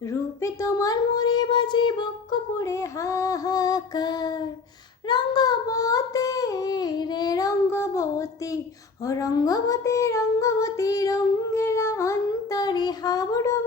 রূপে তোমার মরে বাজে বক্ষ পুড়ে হাহাকার। রঙ্গবতী রে রঙ্গবতী, ও রঙ্গবতী রঙ্গবতী, রঙ্গিলা অন্তরে হাবুডুবু